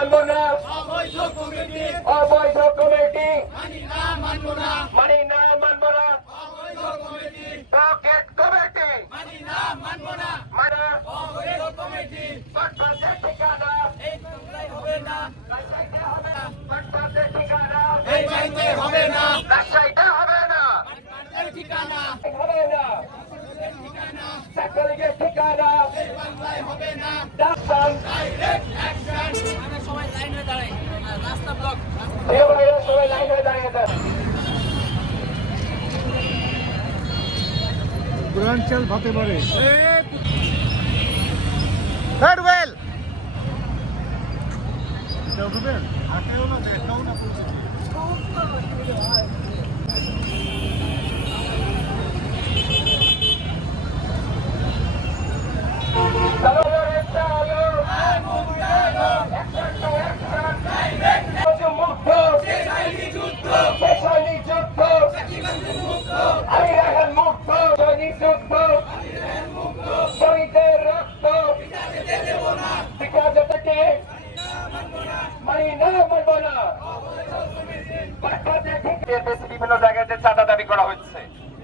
মানব না। অবৈধ কমিটি। অবৈধ কমিটি। মানি না মানব না। মানি না মানব না। অবৈধ কমিটি। Pocket committee. মানি না মানব না। মানে। অবৈধ কমিটি। বাটপাতের ঠিকানা। এই বাংলায় হবে না। রাজশাহীতে হবে না। বাটপাতের ঠিকানা। এই বাড়িতে হবে না। রাজশাহীতে হবে না। এই ঠিকানা। হবে না। ছাত্রলীগের ঠিকানা। এই বাংলায় হবে না। ডাকসান ডাইরেক্ট গ্রাঞ্চাল ভাতে পারে। এটা উঠবেন হাতেও না দেখাও না? বিভিন্ন জায়গায় চাঁদা দাবি করা হচ্ছে,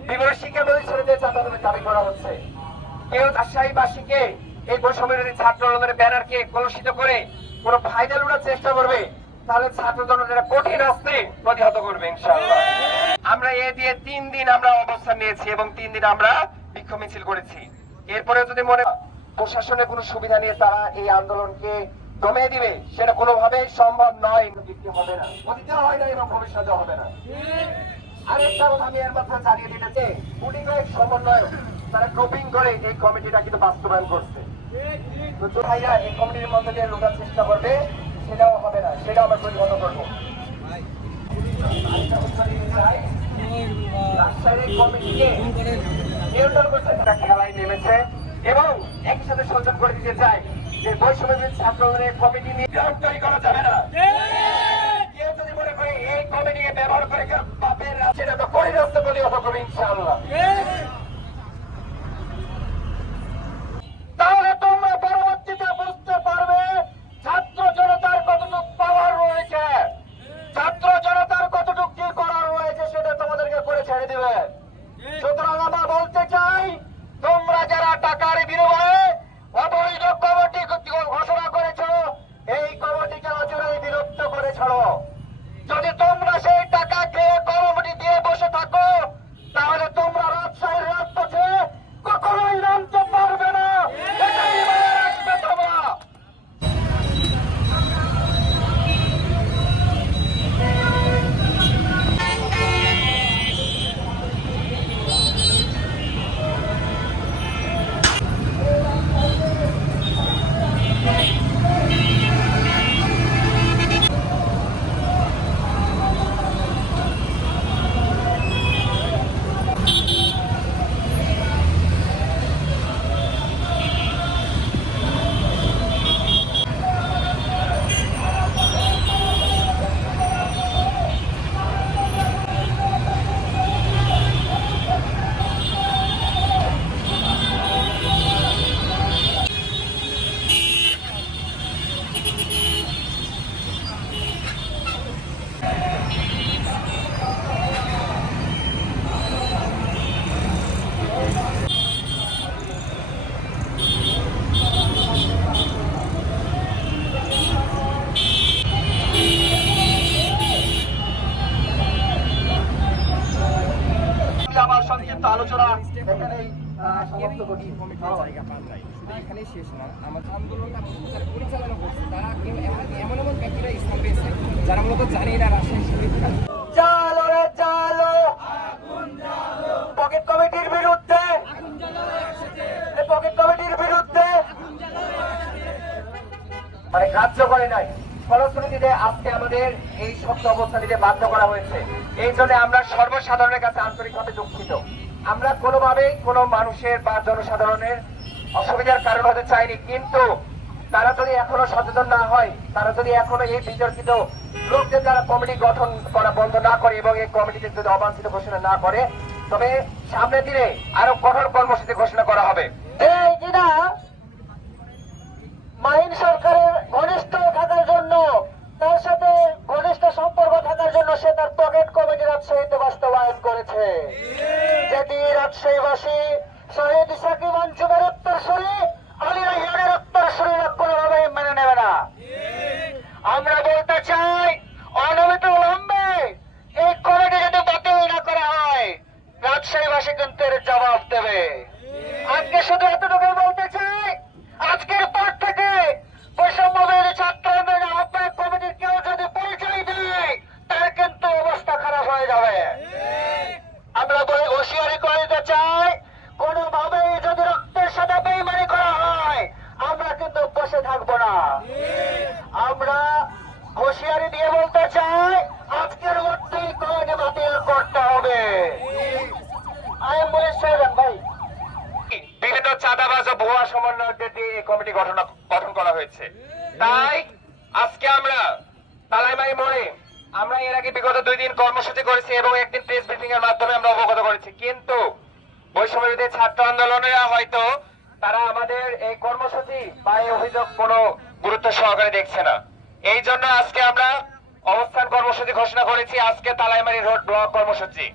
বিভিন্ন শিক্ষা প্রতিষ্ঠানে চাঁদা দাবি করা হচ্ছে, কেউ রাজশাহীবাসীকে এই বৈষম্যবিরোধী ছাত্র আন্দোলনের ব্যানারকে কলুষিত করে কোনো ফায়দা লুটার চেষ্টা করবে, তাহলে ছাত্র জনতা কঠিন আসতে প্রতিহত করবে, ইনশাআল্লাহ। আমরা এ দিয়ে তিন দিন আমরা অবস্থান নিয়েছি এবং তিন দিন আমরা বিক্ষোভ মিছিল করেছি। এরপরে যদি মনে প্রশাসনের কোনো সুবিধা নিয়ে তারা এই আন্দোলনকে দমিয়ে দিবে সেটা কোনোভাবেই সম্ভব নয়। কিন্তু হবে না। অতীতে হয় না এবং ভবিষ্যতে হবে না। আরেকটা কথা আমি এর মাধ্যমে জানিয়ে দিতে চাই। পুডিং এর তারা গ্রুপিং করে এই কমিটিটা কিন্তু বাস্তবায়ন করছে। তো ভাইরা এই কমিটির মধ্যে দিয়ে চেষ্টা করবে সেটাও হবে না সেটাও আমরা প্রতিহত করব। রাজশাহীর কমিটিকে নিয়ন্ত্রণ করতে খেলায় নেমেছে এবং একই সাথে সচেতন করে দিতে চাই যে বৈষম্য বিরোধী ছাত্র কমিটি নিয়ে গ্রেফতারি তৈরি করা যাবে না। কেউ যদি মনে করে এই কমিটিকে ব্যবহার করে বাপের সেটা তো পরিণত বলে ইনশাআল্লাহ। আলোচনা এখানেই সমাপ্ত করছি। এখানে শেষ না আমাদের আন্দোলনটা যারা পরিচালনা করছে তারা কেউ এমন এমন ব্যক্তিরা ইসলাম পেয়েছে যারা মূলত জানি না রাজশাহী শরীফ চালো রে চালো পকেট কমিটির বিরুদ্ধে। পকেট কমিটির বিরুদ্ধে। মানে কার্য করে নাই। ফলশ্রুতিতে আজকে আমাদের এই শক্ত অবস্থা নিতে বাধ্য করা হয়েছে। এই জন্য আমরা সর্বসাধারণের কাছে আন্তরিকভাবে দুঃখিত। আমরা কোনোভাবেই কোনো মানুষের বা জনসাধারণের অসুবিধার কারণ হতে চাইনি, কিন্তু তারা যদি এখনও সচেতন না হয়, তারা যদি এখনও এই বিতর্কিত লোকদের দ্বারা কমিটি গঠন করা বন্ধ না করে এবং এই কমিটিতে যদি অবাঞ্ছিত ঘোষণা না করে, তবে সামনে দিনে আরও কঠোর কর্মসূচি ঘোষণা করা হবে। কিনা সরকারের ঘনিষ্ঠ থাকার জন্য, তার সাথে ঘনিষ্ঠ সম্পর্ক থাকার জন্য সে তার পকেট কমিটি রাজশাহীতে বাস্তবায়ন করেছে। নেবে না। আমরা বলতে চাই না আমরা হুঁশিয়ারি দিয়ে বলতে চাই, আজকের মধ্যেই কমিটি বাতিল করতে হবে? তাই আজকে আমরা তালাইমাই আমরা এর আগে বিগত দুই দিন কর্মসূচি করেছি এবং একদিন এর মাধ্যমে আমরা অবগত করেছি। কিন্তু বৈষম্য ছাত্র আন্দোলনেরা হয়তো তারা আমাদের এই কর্মসূচি বা এই অভিযোগ কোনো গুরুত্ব সহকারে দেখছে না। এই জন্য আজকে আমরা অবস্থান কর্মসূচি ঘোষণা করেছি। আজকে তালাইমারি রোড ব্লক কর্মসূচি।